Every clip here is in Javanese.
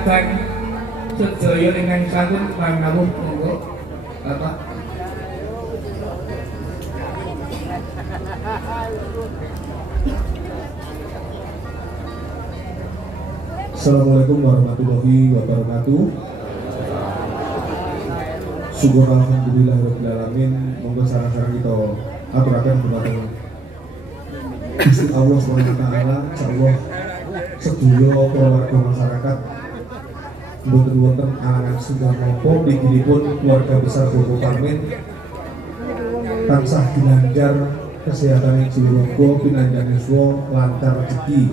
kadang sedaya ingkang sampun panawuh monggo Bapak. Assalamualaikum warahmatullahi wabarakatuh. Syukur alhamdulillahirabbil alamin. Monggo sareng-sareng kita aturaken dumateng Gusti Allah Subhanahu wa taala. Insyaallah sedaya keluarga masyarakat mboten wonten alangan sudah napa nggihipun keluarga besar Bobo Parmin tansah ginanjar kesehatan jiwa pinanjang yuswa lancar rezeki.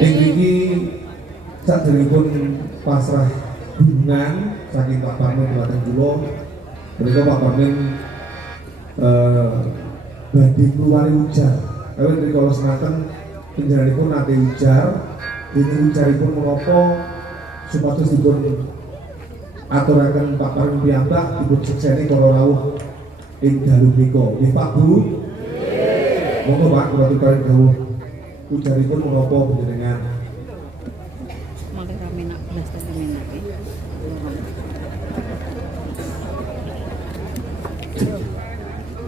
Ing iki saderengipun pasrah hubungan saking Pak Parmin dhumateng kula. Menika Pak Parmin badhe keluari ujar. Kawit rikala semanten panjenenganipun nate ujar. Ini ujaripun menapa supados dipun aturaken Pak Parmin piyambak dipun sukseni kala rawuh ing dalu menika. Nggih Pak Bu? Monggo Pak kula aturaken dawuh ujaripun menapa panjenengan. Mulai rame nak belas rame nak.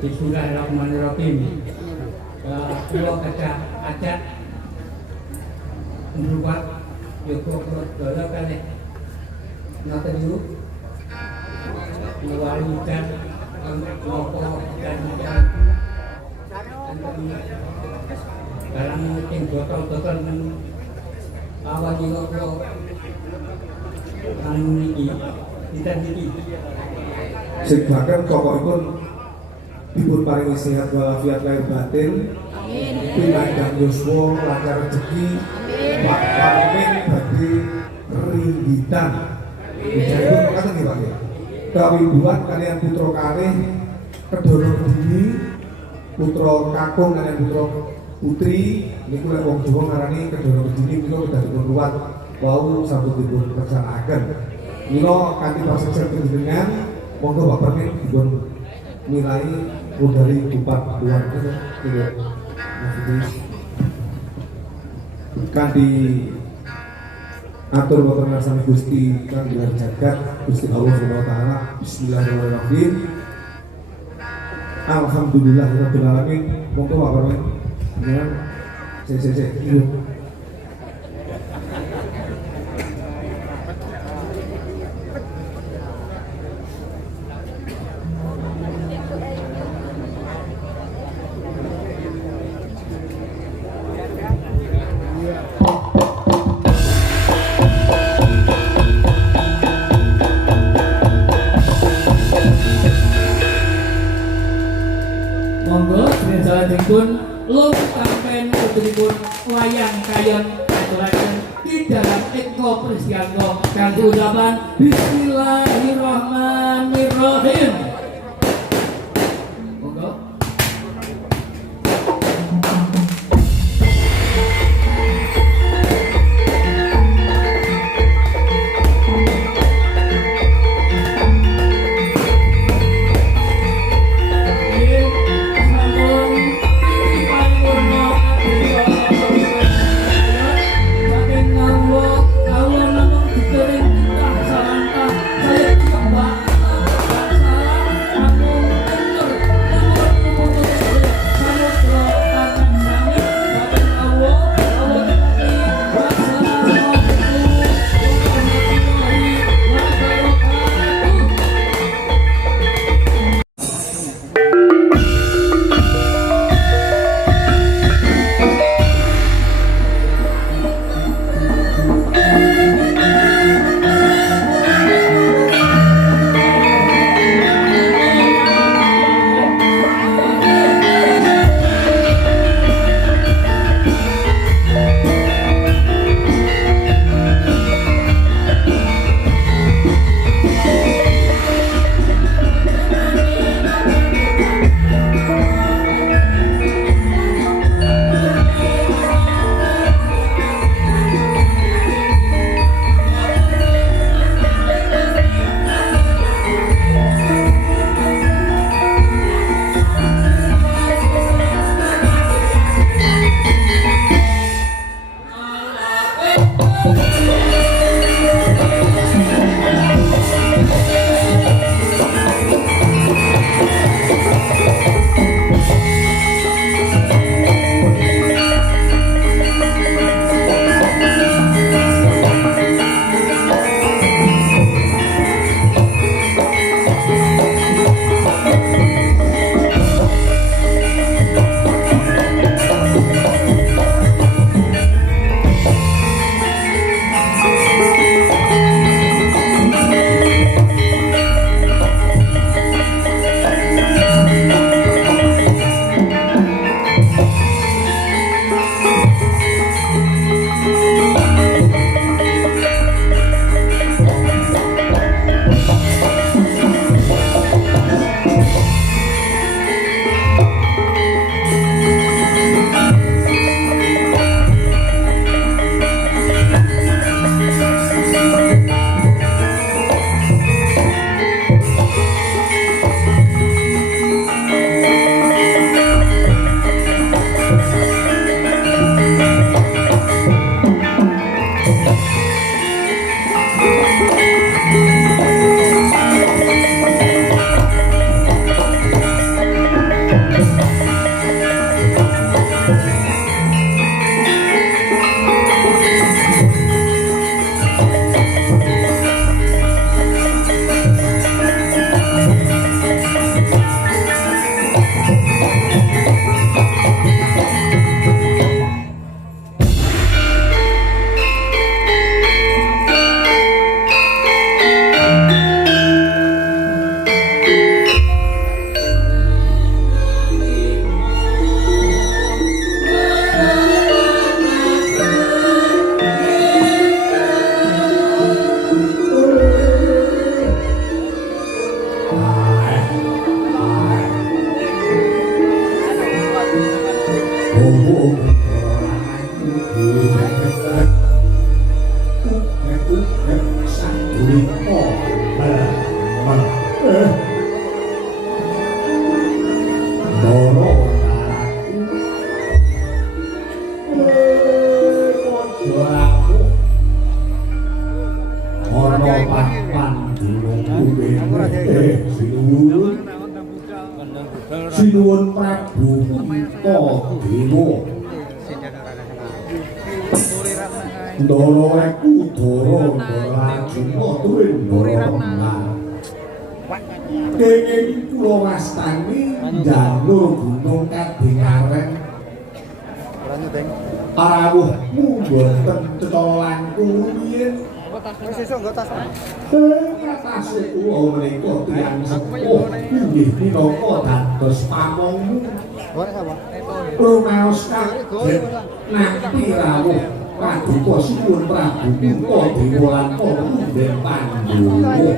Bismillahirrahmanirrahim. Kula kaca ajak merupat Joko Dola kali nonton dulu melalui hujan kelompok dan dalam meeting botol-botol awal juga kalau ini kita ini Sing bahkan pokokipun dipun paringi sehat walafiat lahir batin, pinanjang yuswa lancar rezeki, Pak Parmin badhe ringgitan. Ujaripun mekaten nggih Pak ya. Kawibuan kalian putra kalih kedono kedini, putra kakung kalian putra putri niku lek wong Jawa ngarani kedono kedini niku udah dipun ruwat wau sampun dipun pelaksanakaken. Mila kanthi paseksa panjenengan monggo Pak Parmin dipun nilai dari 4 bulan itu tidak kanthi atur wonten ngarsanipun Gusti kang Hyang Jagat Gusti Allah Subhanahu wa taala. Bismillahirrahmanirrahim. Alhamdulillahirabbil alamin. Monggo Pak Parmin. Dengan sik. monggo salajengipun lung sampeyan putrinipun wayang kayon aturaken di dalam eko prisiangga kanthi ucapan Bismillahirrahmanirrahim. Monggo. Saya papan sinuwun Prabu Dewa Ndara eku Dara Rajuna tuwin Ndara kenging kula wastani njalur gunung kadingaren arawuhmu boten cetolangku yen Wis iso nggo tas. Katase kula menika tiyang sepuh inggih minangka dados pamongmu Ora sapa? rumaos kaget nanti rawuh paduka sinuwun Prabu Dewa lan para undhen Pandhawa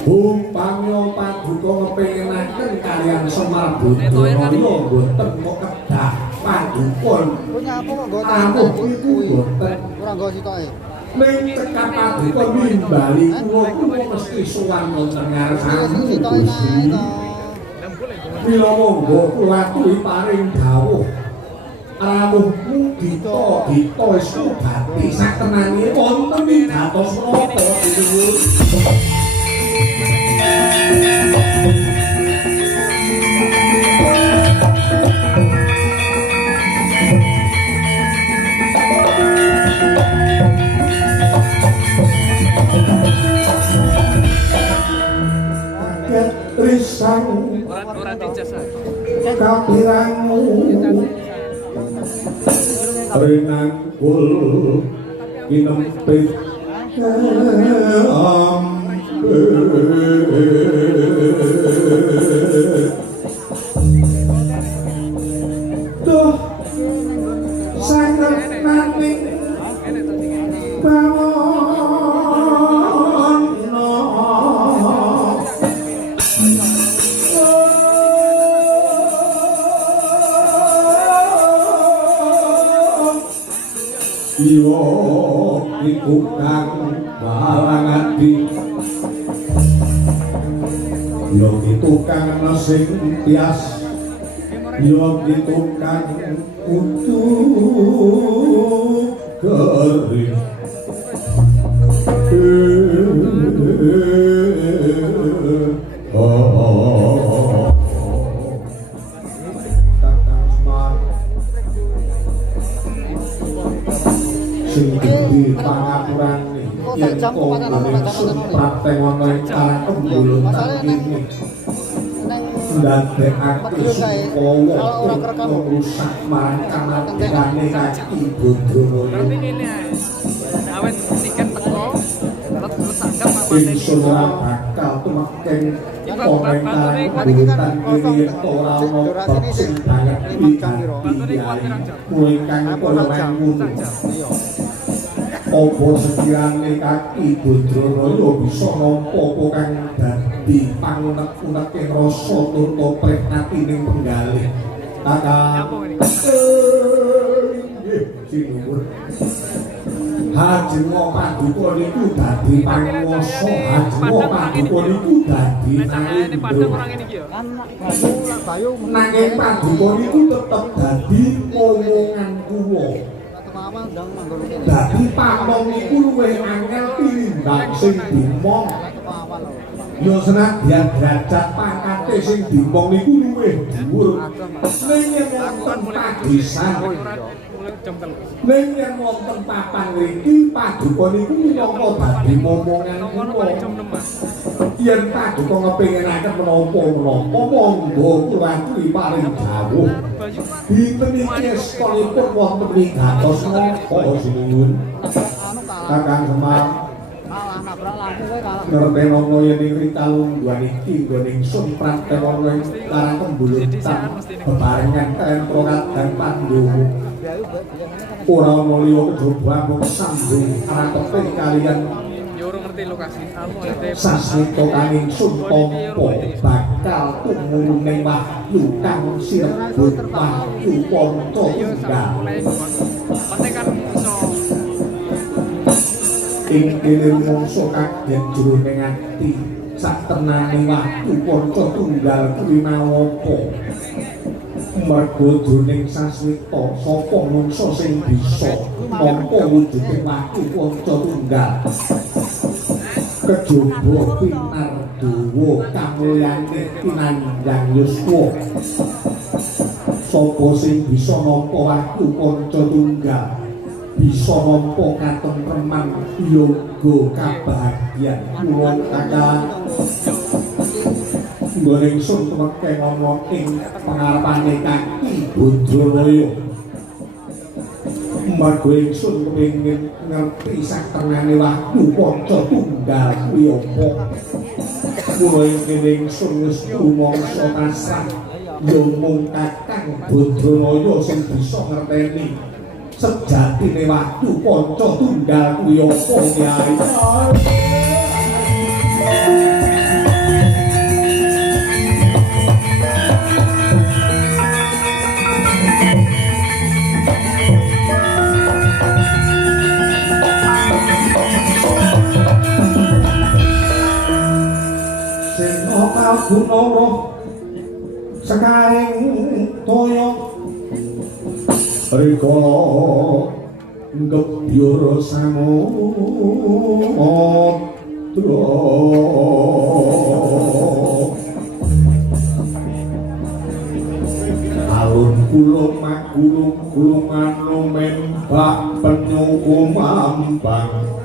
Umpamya paduka ngepengenaken kaliyan Semar Badraya boten kok kedah paduka Punya apa kok nggo tas? rawuh iku boten Ora nggo sitoke. ning tekan paduka nimbali kula mesti sowan wonten ngaresanmu Sitoke Gusti nae to. Mila monggo kula aturi paring dawuh rawuhmu Dita Sugati satenange wonten ing dados menapa dituwun risang kapirangmu rinangkul kinempit duh sangat maning Iwo iku kang barang ati yo itu kang sing tias yo itu kang kudu kering sing di pangapurane yen kok praktek ana ing karang kembulun tangkini ndadekake supaya rusak marang kamartine kaki Badraya awet tiket teko terus tanggap apa ingsun ora bakal tumeken komentar kembulutan kiri ora ana bab sing banget iki kuwi kang kula ngono apa sekirane kaki Badraya bisa nampa apa kang dadi pangunek-uneke rasa turta prekatining penggalih kakang nggih sinuwun Hajenga paduka niku dadi panguwasa hajenga paduka niku dadi ini padang orang ini ya Bayu nanging paduka niku tetep dadi omongan kula awal ndang manggon kene. dadi pamong iku luwih angel tinimbang sing dimong Awal lho. ya senadyan derajat pangkate sing dimong niku luwih dhuwur ning yen wonten padesan mulai jam 3 ning yen wonten papan mriki paduka niku minangka dadi momongan kula jam 6 yen paduka ngepengenaken menapa-menapa monggo kula aturi paring dawuh dinten iki estunipun wonten ing gatos napa sinuwun Anu kalah. Kakang Semar Kalah nabrak lampu kowe kalah. ngertenono yen ing rikalungguhan iki nggone ingsun pratenono ing karang kembulutan bebarengan kaliyan Prakadang Pandhawa Bayu biasane kan ora ana liya kejaba mung sambung rakepe kaliyan ya urung ngerti lokasi kamu ada sasmita kang ingsun tampa bakal tumurune wahyu kang sirebut wahyu panca tunggal mulai penting kan iso ing kene mungsu kaget jroning ati sak tenane wahyu panca tunggal kuwi mawapa mergo jroning sasmita sapa mungsa sing bisa nampa wujuding watu kanca tunggal kejaba pinar dawa kamulyane pinanjang yuswa sapa sing bisa nampa watu kanca tunggal bisa nampa katentreman yoga kabagyan kula kakang goreng sun temeke ngomong ing pangarepane Kaki Badralaya margo ingsun kepengin ngerti saktenane waktu kanca tunggal kuwi apa kula ing ingsun wis rumangsa tasrah ya mung Kakang Badralaya sing bisa ngerteni sejatine waktu kanca tunggal kuwi apa Kyai. Gunara sekaring toya rikala ngebyur samudra alun kula magulung-gulungan lumembah penyu kumambang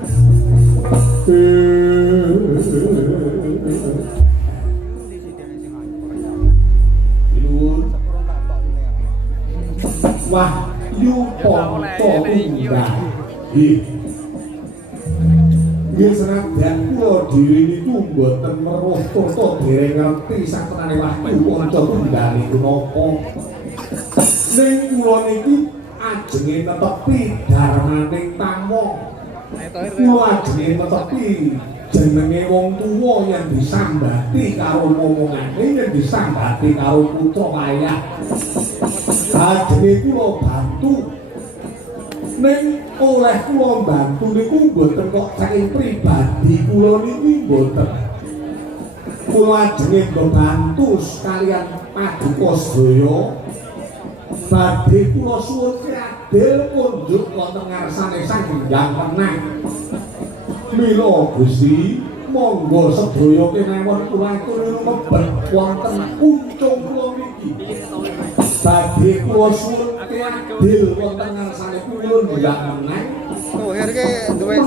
wah yupo tunggal nggih senadyan kula dhewe niku mboten weruh toto dereng ngerti saktenane waktu kanca tunggal niku napa ning kula niki ajenge netepi darmaning pamong kula ajenge netepi jenenge wong tuwa yang disambati karo momongane yang disambati karo putra wayah ajenge kula bantu ning oleh kula bantu niku mboten kok saking pribadi kula niki mboten kula ajenge bantu sekalian paduka sedaya badhe kula suwun adil kunjuk wonten ngarsane Sang Hyang Wenang mila Gusti monggo sedaya kemawon kula aturi mebet wonten uncung kula niki badhe kula suwun adil wonten ngarsane kula Hyang Wenang Tuhir ki duwe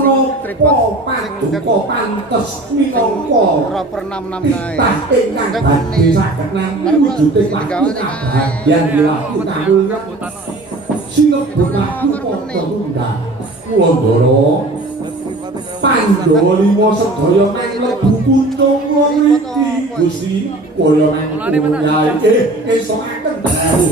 tripod paduka pantes minangka proper 66 kae. tah ingkang badhe saged nampi wujude kabagyan wilaku kawula sinebut aku kanca tunggal kula ndara Pandhawa 5 sedaya nang lebu pucung kula mriki Gusti kaya mengkono yae kesoaken dalu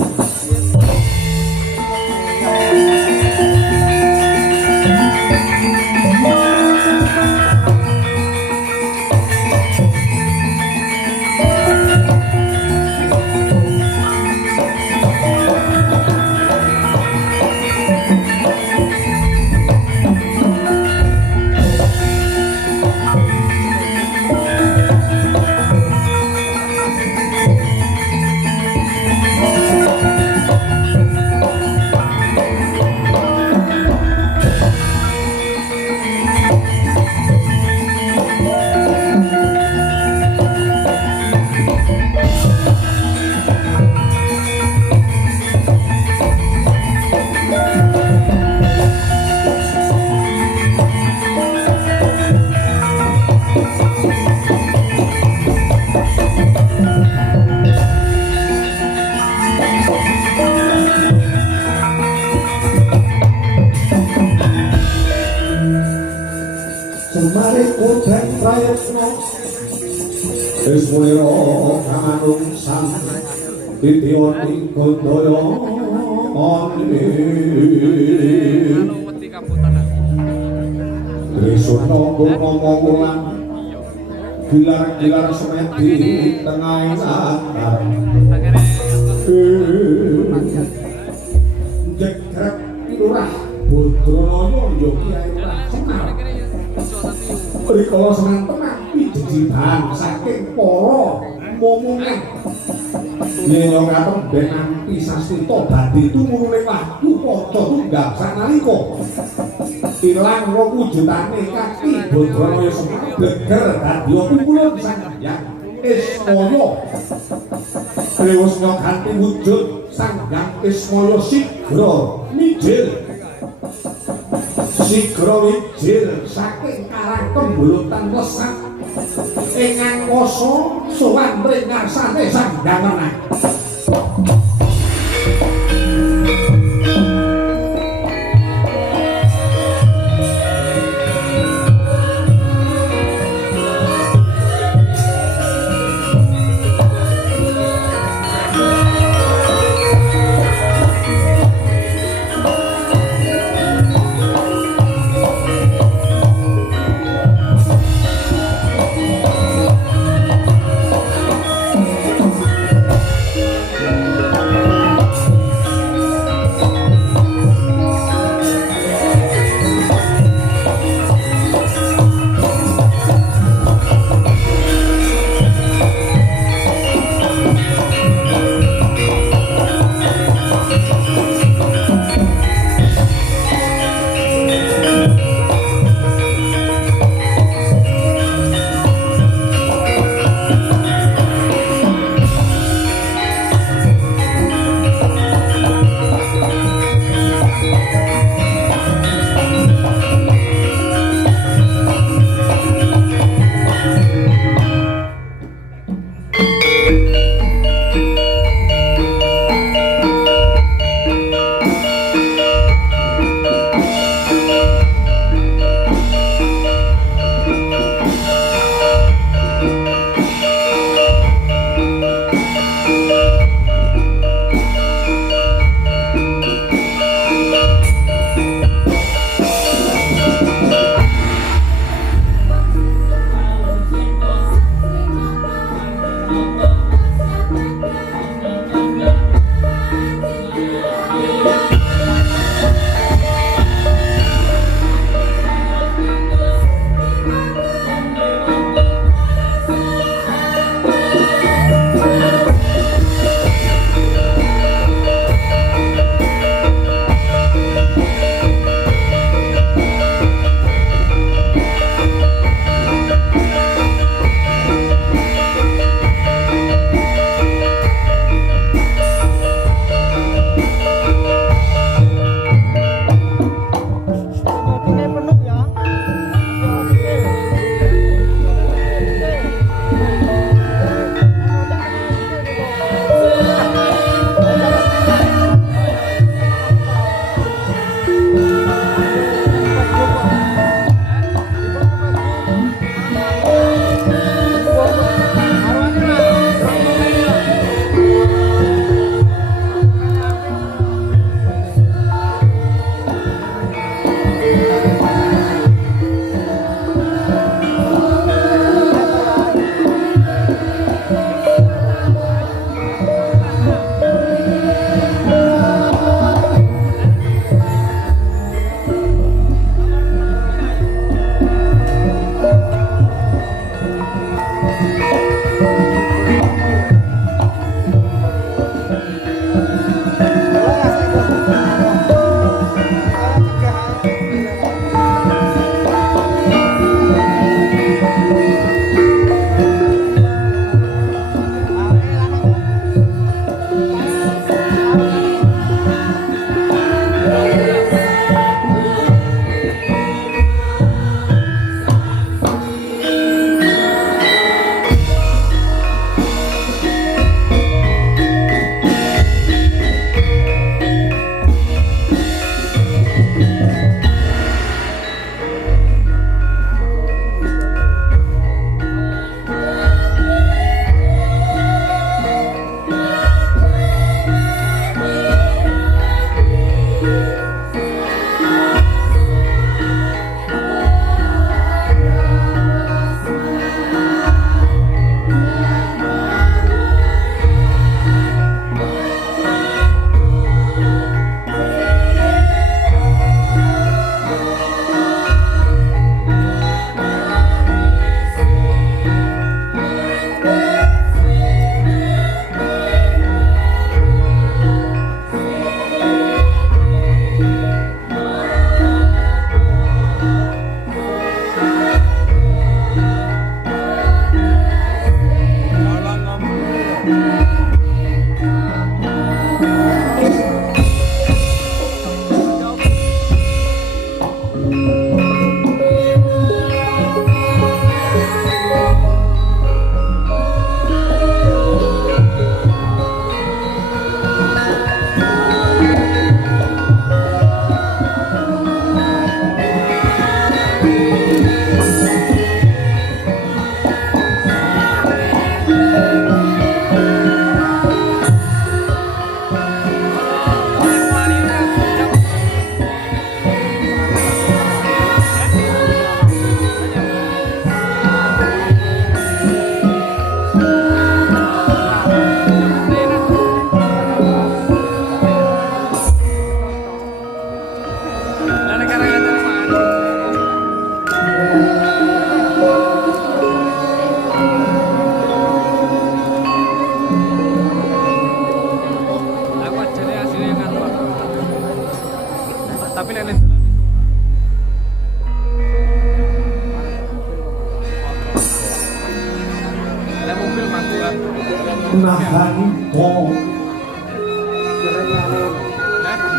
Ismulira kamanungsan titiwati kodaya oni wedi kaputan Trisuna ngomong ulang gilar-gilar semedi tengah sangar jegrek lurah Badralaya ya Kyai Ora Semar rikala seneng tenan pijejiban saking para momongan yen yo katemben nanti sasita badhe tumurun ing wahyu padha tunggal sanalika ilang roh wujudane kaki Badraya Semar beger dadi pukulun sang hyang Ismaya Trewus ganti wujud sang hyang Ismaya sigra mijil saking karang kembulutan lesat ing angkasa sowan mring ngarsane sang hyang Wenang.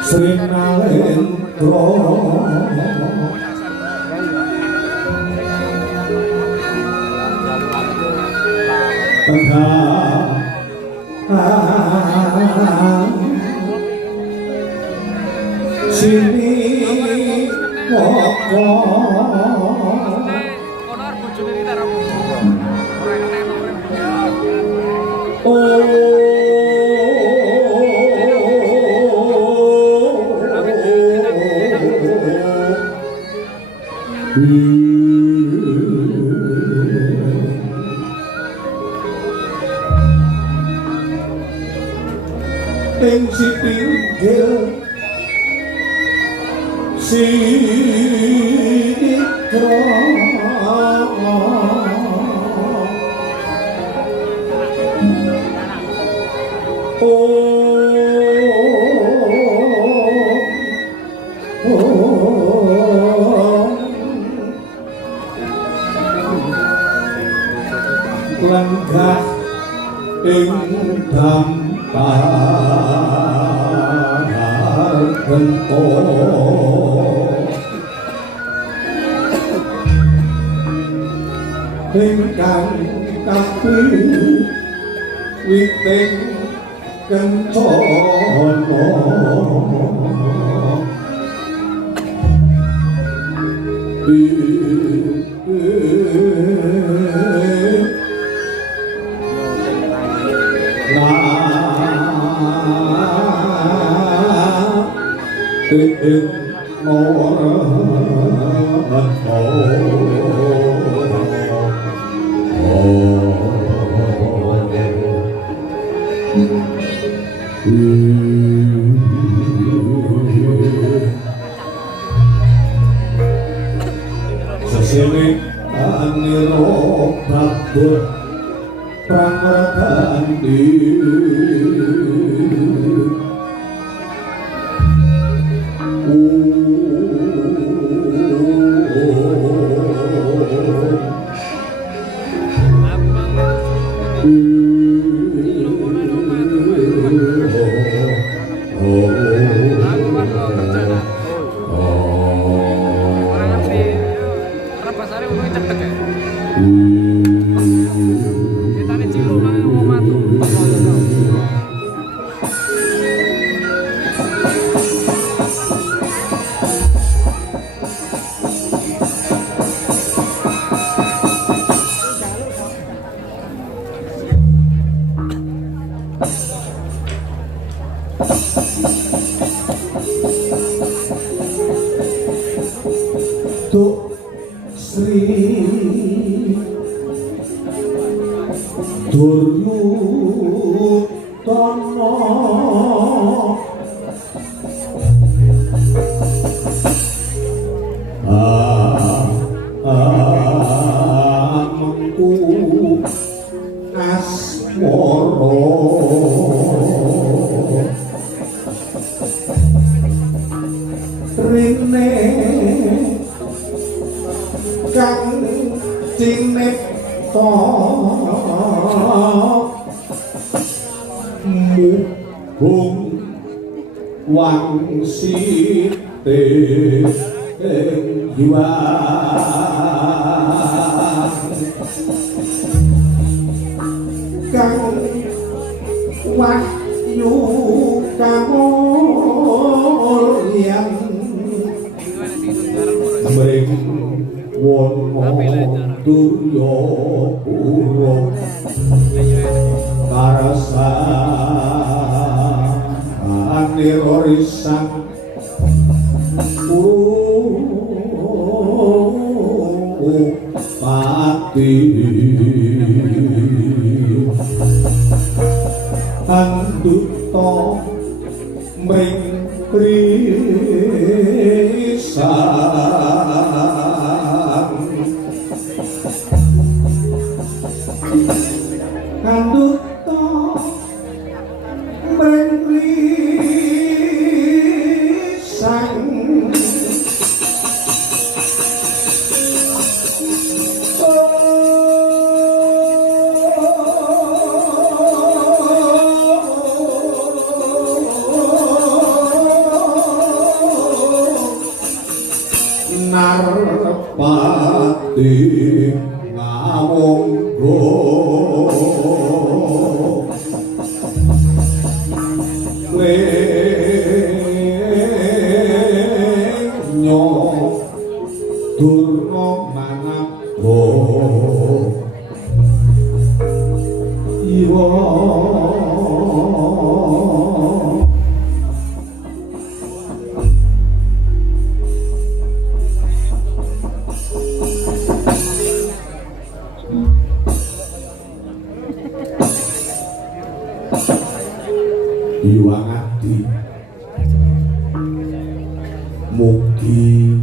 Srinalendra sini moko Konar bojone Rita ra ora enak ing sitinggil Sitra lenggah ing dampar gento ingkang kapi witing kencana Sesene aniro babut pramardani Tuk Sri Duryudana mengku asmara rene kang cinipta muhung wangsite jiwa kang wahyu kamulyan mring wono durya pura parasa anirorisan pati anduta mring krisan anduta mring krisan oh narpati ngawonggo lenyo durna manapgo iwa Iwangati mugi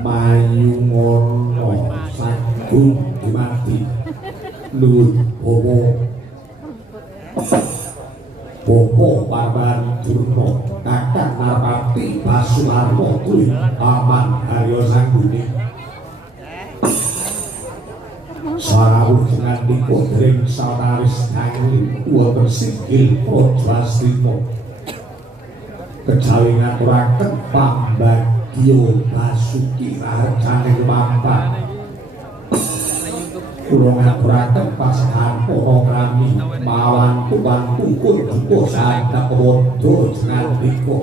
mayungono sagung dimati nuwun Bopo Parban Durna Kakang Narpati Basularma kuwi Paman Haryo Sangguni sarawuh ngandika dring sawetawis kangling wonten singgil Prajastina kejawi ngaturaken pambagya Basuki rajaning Mampang kula ngaturaken pasahan para krami mawan tuwan pungkur duka sadhep wadha ngandika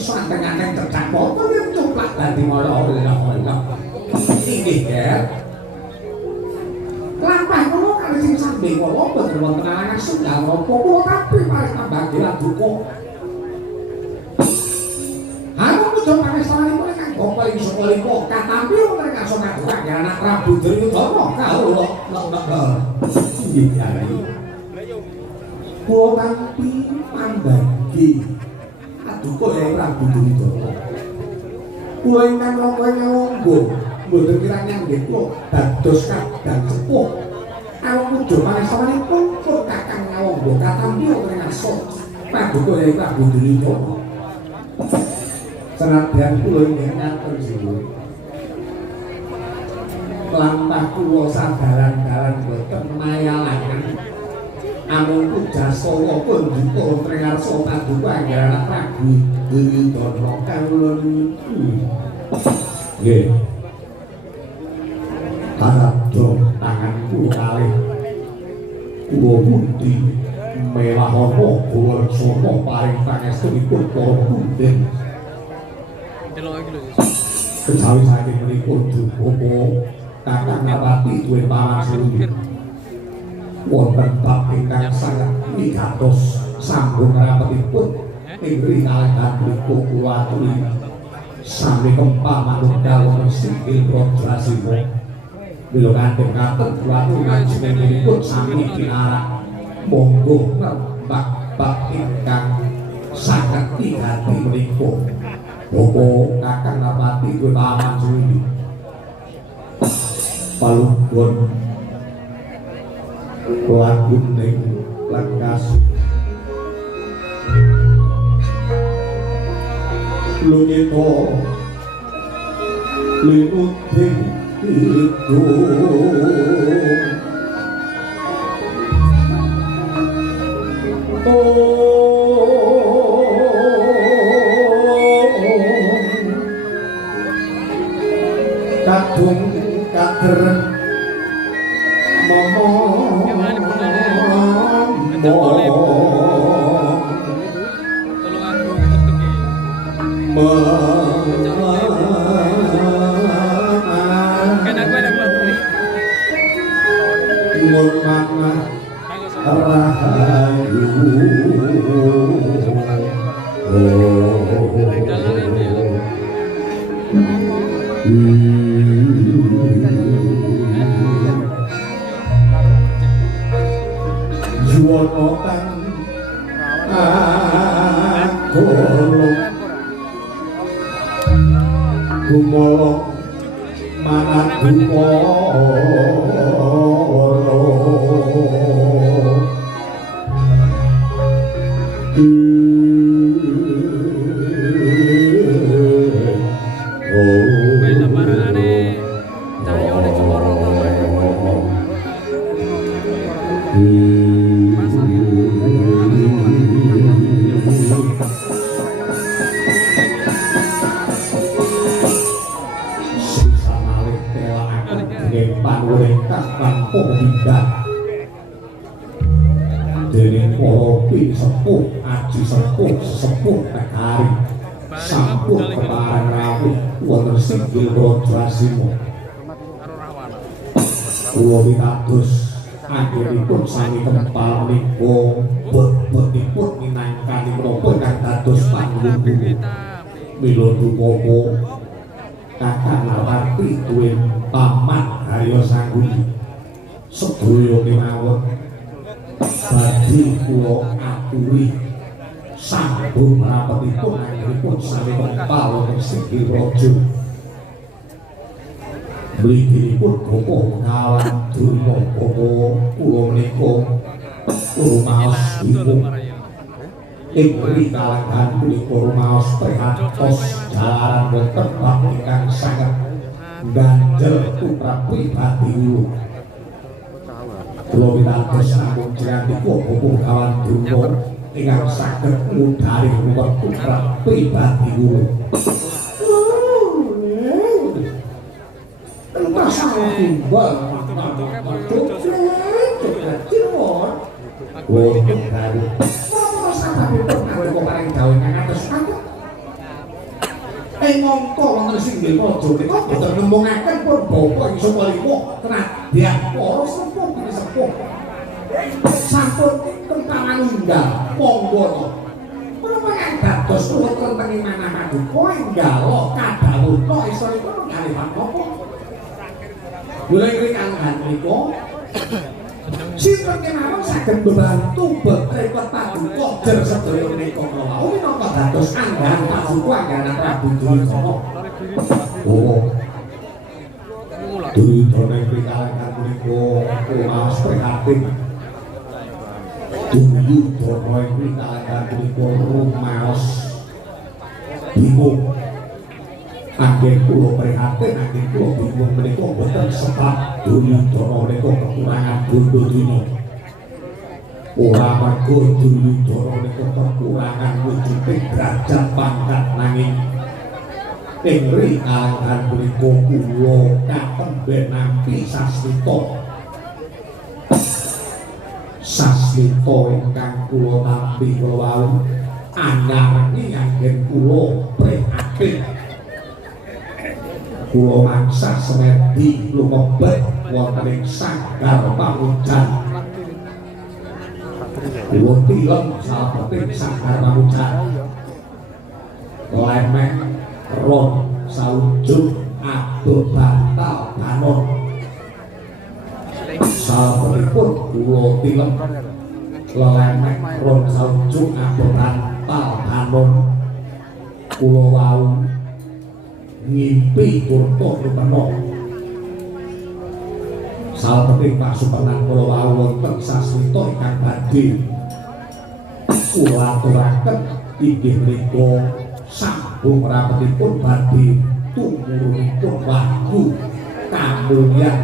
santengan cecak foto yang coplak dadi mara-mara inggih Ger lampah kula kali sing sambe kula boten wonten alangan setunggal napa kula kabeh paring pambagyan duka aku kudu pangestanipun ingkang bapa ing Sokalika katampi wonten ing Kaso Kadurak anak Prabu Duryudana kawula inggih Kyai kula tampi pambagyan duka Hyai Prabu Duryudana kula ingkang langkung ngawonggo mboten kirang nyanggih kula dados kadang sepuh awak puja pangestanipun kula kakang ngawonggo katampi wonten ing Kaso Paduka Hyai Prabu Duryudana senadyan kula inggih ngatur sinuwun lampah kula sadaran-daran boten mayalaken amung pujastawa pun duka wonten ing ngarsa Paduka Anak Prabu Duryudana kawula nuwun nggih karadha tangan kula kalih kula pundi melahana kula sapa paring pangestunipun para punden kejawi saking mripun duka Kakang Narpati duwe pamaksud wonten bab ingkang sangat wigatos sambung rapetipun ing kalih mriku kula aturi sami kempa manunggal wonten singgil Prajastina mila kanthi ngaten kula aturi panjenenganipun sami pinarak monggo nembak bab ingkang sangat wigati menika Bapa Kakang Narpati duwe pamaksud palunggon lagun ning lekas lunito linuting itu kadung kader Gumolong manat gumoro dening para pisepuh aji sepuh sesepuh negari sampun kepareng rawuh wonten singgil Raja Asima. Kula pitados anggenipun sami kempal menika bebetipun minangkani menapa kang dados panggungipun. Mila dumapa Kakang Narwati duwe paman Harya Sangguni. Sedaya kemawon badhe kula aturi sambung rapetipun anggenipun sami kempal wonten singgil raja. Mliginipun bapa kawan durna bapa kula menika rumaos bingung ing kalangan punika rumaos prihatos jalaran wonten bab ingkang sanget ganjel tumrap pribadi kula. Kula pitados sampun jrantika bapa kawan durna ingkang saged ngudari ruwet tumrap pribadi kula. Pasang timbal mongko wonten singgil raja menika boten nemungaken pun bapa ing Sukalima tenadyan para sepuh sepuh sampun kempalan unggal monggo to menapa kang dados nuwun wonten ing manah paduka enggal kadhawuhna isunipun ngalih apa mulai kalangan menika sinten kemawon saged membantu bekrepot paduka jer sedaya menika kala minangka dados anggahan paduka anggahan Prabu Duryudana. Oh Duryudana ing kalangan menika rumaos prihatin. Duryudana ing kalangan menika rumaos bingung. Anggen kula prihatin, anggen kula bingung menika boten sebab Duryudana menika kekurangan bondo dina. Ora mergo Duryudana menika kekurangan wujuding derajat pangkat nanging ing kalangan menika kula katemben nampi sasmita. Sasmita ingkang kula tampi kala wau anyarengi anggen kula prihatin. Kula mangsa semedi lumebet wonten ing sanggar pamujan. Kula tilem sabeting sanggar pamujan. Lemek ron saujud adoh bantal banon. Sabenipun kula tilem lemek ron saujud adoh bantal banon. Kula wau ngimpi turto rupana sabeting pasupenan kula wau wonten sasmita ingkang badhe kula aturaken inggih menika sambung rapetipun badhe tumurunipun wahyu kamulyan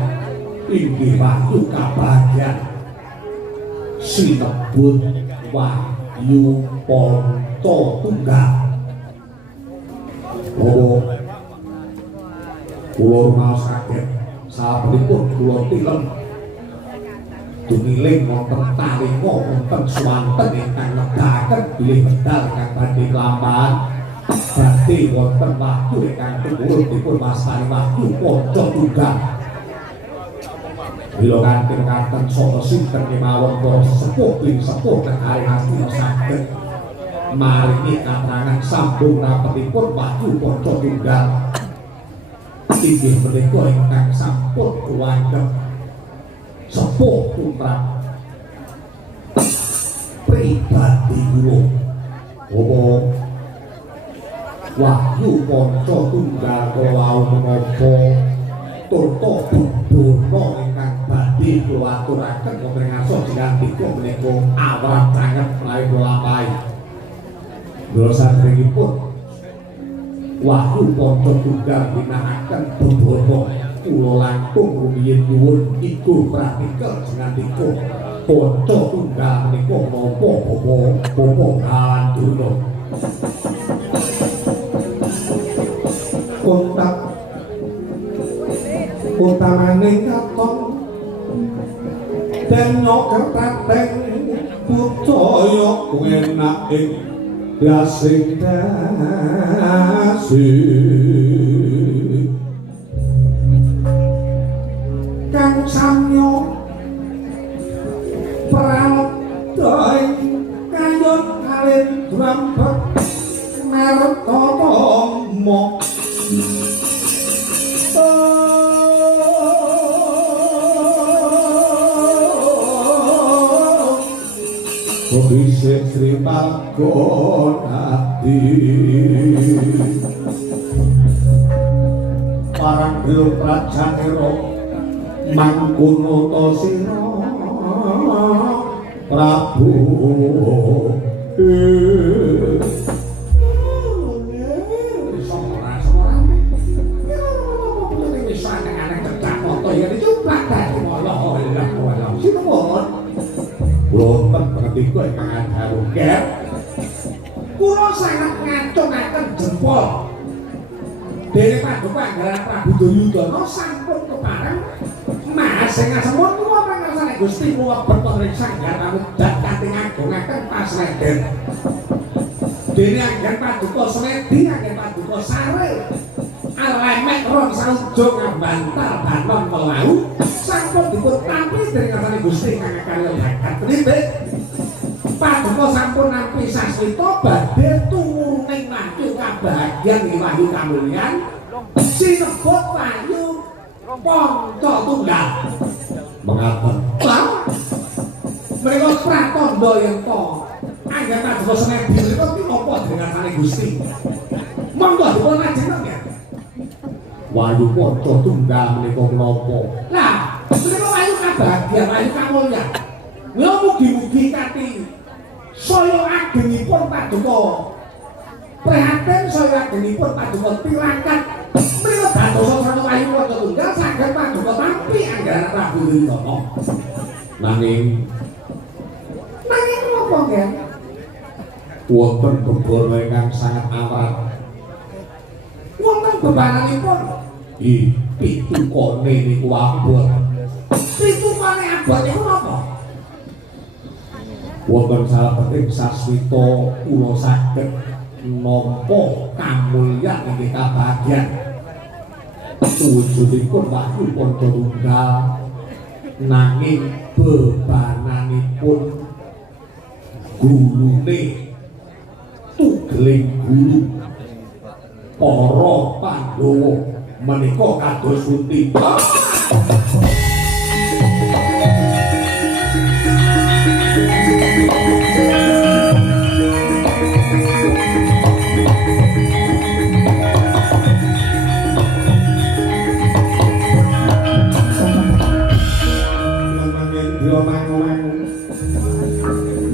inggih wahyu kabagyan sinebut wahyu ponto tunggal. Kula rumaos kaget sabenipun kula tilem dumiling wonten talinga wonten swanten ingkang nedahaken bilih medal ingkang badhe kelampahan badhe wonten wahyu ingkang tumurun dipun wastani wahyu ponco tunggal. Bila kanthi katen saha sinten kemawon para sepuh ing sepuh negari Hastina saged maringi katerangan sambung rapetipun wahyu ponco tunggal. Inggih menika ingkang sampun kuwanten sepuh tumrap pribadi kula. Wahyu ponco tunggal kala wau menapa turta budana ingkang badhe kula aturaken wonten ing aso jinantika menika awrat sanget menawi kula lampahi. Kula sadèrèngipun wahyu ponco tunggal ginakaken bebana kula langkung rumiyin nyuwun iku pratikel jinantika ponco tunggal menika menapa bapa kawan durna. Utamane katon dan nyoker tateng budaya enak ing dasing dasi kang samyo pralay kayun kalih drampet mertotomo Bisik Sri Pagonati Parang Gil Prajaniro Mangkuno Tosiro Prabu Wonten pengetika ingkang haruket kula sanget ngacungaken jempol dene Paduka Anggaran Prabu Duryudana sampun kepareng Mas sing ngasemut kula pangersane Gusti kula beteng sanggar kamudat kanthi ngagungaken pasleden dene Anggen Paduka Semedi Anggen Paduka Sare Alemek ron saujung ngabantal banon melau sampun dipun tampi dening ngarsane Gusti kang karya bakat pripun Paduka sampun nampi sasmita badhe tuwuning wahyu kabagyan ing wahyu kamulyan sinebut wahyu Panca Tunggal mengaten menika pratandha yen to Anggen Paduka Semedi menika tinapa dening ngarsane Gusti monggo dipun lajengaken Wahyu Panca Tunggal menika menapa lah menika wahyu kabagyan wahyu kamulyan lha mugi-mugi kanthi saya agengipun Paduka prihatin saya agengipun Paduka tirakat menika dadosa sarana wahyu Panca Tunggal saged Paduka tampi Anggaran Prabu Duryudana nanging napa nggih wonten bebana ingkang sangat awrat wonten bebananipun pitukane niku abot pitukane abot niku napa wonten salebeting sasmita kula saged nampa kamulyan inggih kabagyan wujudipun wahyu Panca Tunggal nanging bebananipun gurune tugeling guru para Pandhawa menika kados pundi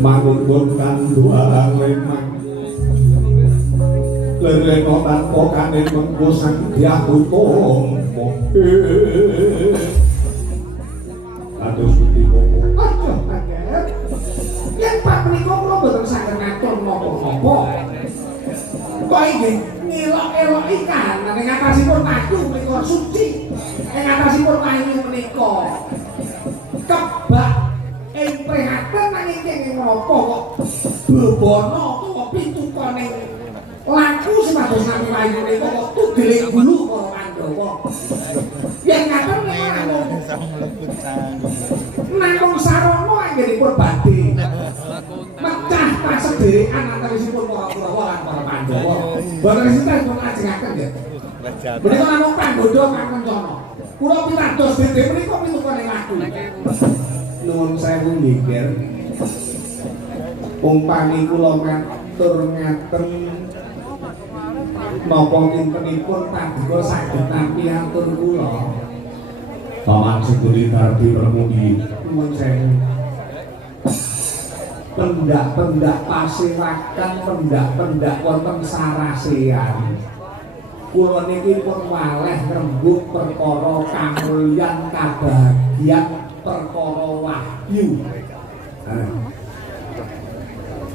mangun kanduang lemang leleno tanpa kanen mengko sang diakutomo kados pundi kok aja kaget yen Pak menika kula boten saged ngatur napa-napa kok inggih ngelok-elok ikan ing atasipun wahyu menika suci ing atasipun wahyu menika kebak ing prihatin nanging kenging menapa kok bebana utawa pitukane laku sepados nami wahyu menika kok tugeling gulu para Pandhawa yen ngaten namung sarana anggenipun badhe mecah pasederekan antawisipun para Kurawa lan para Pandhawa boten sinten pun ajengaken nggih menika namung panggoda kang kencana kula pitados dhewe menika pitukane laku nuwun sewu nggih umpami kula matur ngaten napa kintenipun Paduka saged nampi atur kula Paman Suguri Darti Permudi nuwun sewu pendak-pendak pasewakan pendak-pendak wonten sarasean kula niki pun waleh rembug perkara kamulyan kabagyan perkara wahyu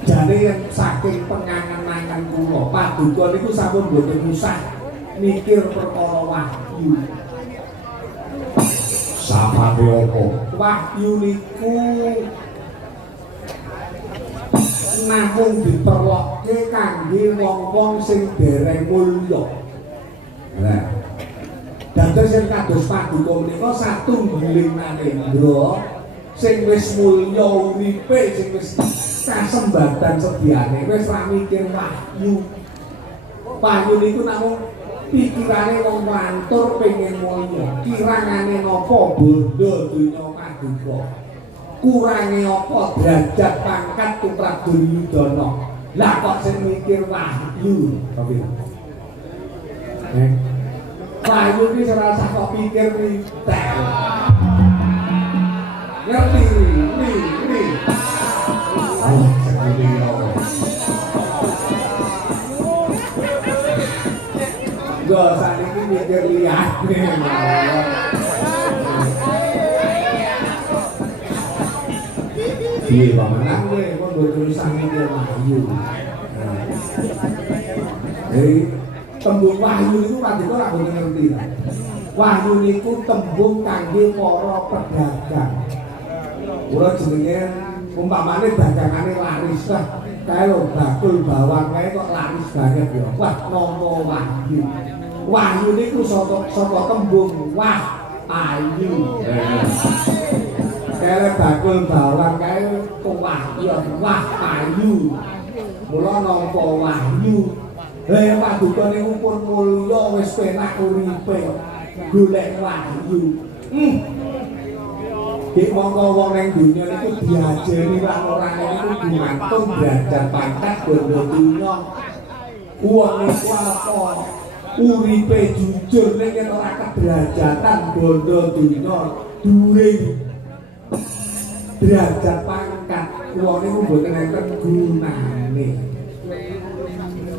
jane yang saking pengangen-angen kula Paduka niku sampun boten usah mikir perkara wahyu sapate apa wahyu niku namung diperlokke kangge wong-wong sing dereng mulya. Nah, dados sing kados paduka menika satunggiling manungsa sing wis mulya uripe, sing wis kasembatan sediane, wis ra mikir wahyu. Wahyu niku namung pikirane wong lantur pengen mulya. Kirangane napa bondo donya paduka? Kurange apa derajat pangkat tumrap Duryudana? Lah kok sing mikir wahyu, tapi wahyu iki ora usah kok pikir ritek. Ngerti nih. Oh, gak saat ini mikir lihat nih. Iya, menang gue, kok tulisan mikir wahyu. Jadi tembung wahyu itu kan itu ora boten ngerti. Wahyu niku tembung kangge para pedagang. Kula jenenge umpamane dagangane laris lah. Kae lho bakul bawang kae kok laris banget ya. Wah, nama wahyu. Wahyu niku saka tembung wah ayu. Kae bakul bawang kae kok wahyu, wah ayu. Mula nampa wahyu. Lah paduka niku pun mulya wis penak uripe. Golek wahyu. Dik mongko wong ning dunya niku diajeni lan ora niku gumantung derajat pangkat bondo dunya. Wong niku apa? Uripe jujur ning yen ora kederajatan bondo dunya dhuwur. Derajat pangkat wong niku mboten enten gunane.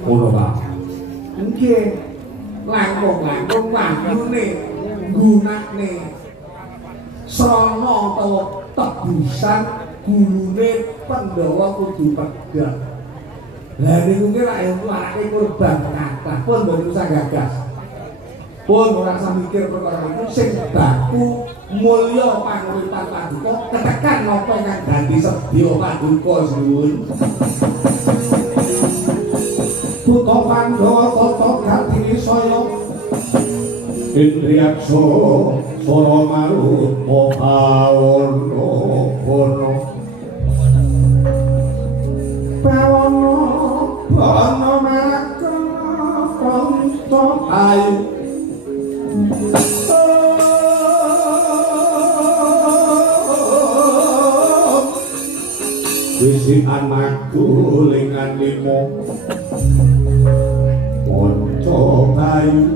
Ngono Pak. Nggih. Langkung-langkung wahyune gunane srana utawa tebusan gulune Pandhawa kudu pegat. Lah niku ki lak arake kurban kathah pun mboten usah gagas. Pun ora usah mikir perkara niku sing baku mulya panguripan paduka ketekan napa ingkang dadi sedya paduka suwun. Buta Pandhawa tata gati saya Indriyaksa Sora Marupa Pawana Kono Pawana Pawana Makana Pranto Ayu Wisikan magulingan limo Ponco Bayu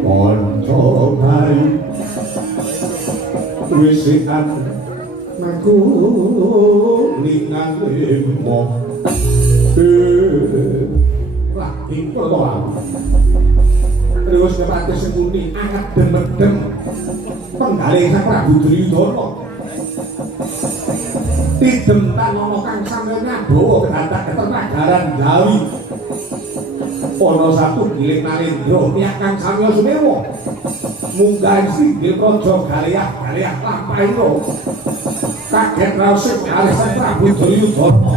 Ponco Bayu Wisikan magulingan limo Lah, itu tolak Terus kepada sembunyi Angat demedem Penggalih Sang Prabu Duryudana Tidem tanono kang samya nyabawa kedadak nagaran Jawi. Ana satu giling Narendra piyak kang samya sumewa. Munggah singgil praja Galeah lampahira. Kaget raos kalih Sang Prabu Duryudana.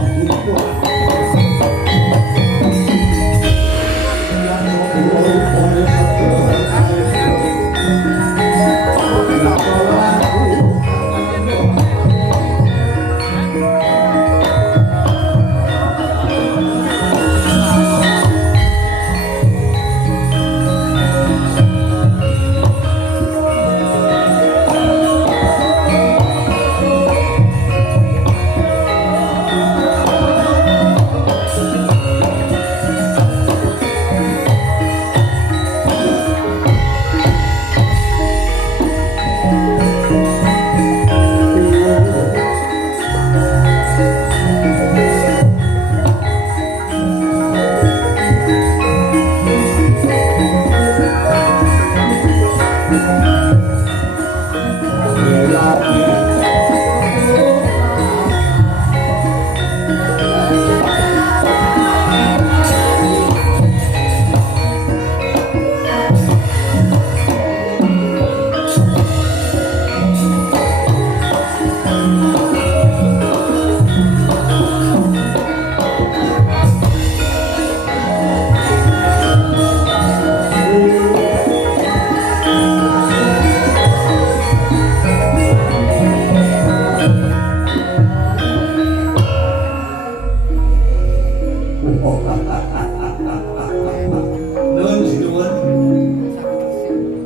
Nun sinuwun.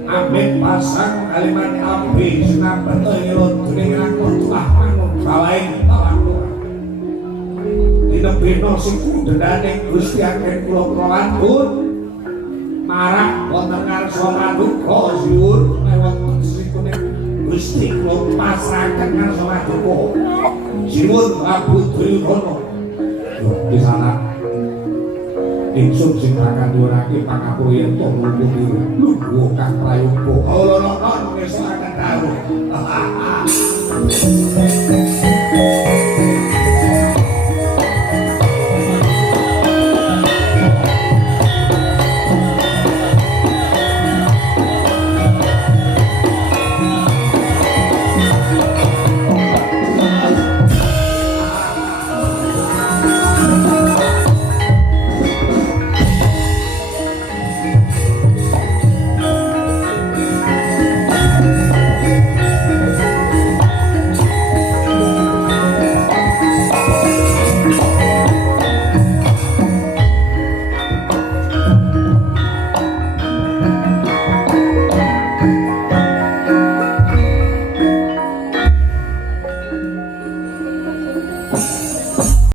Amit pasang kalimat api sinapet ngirut dening lakon tulah mangun balaing talantur. Dinebino sing kudendaning Gusti Agen kula krawantun. Marak wonten ngarsa paduka sinuwun lewat srikune Gusti kula pasrahaken ngarsa paduka. Sinuwun Prabu Duryudana. Di sana ingsun sing akan durake pangapuriyan to nulungi lungguh kang prayoga ora-ora ngesaken karo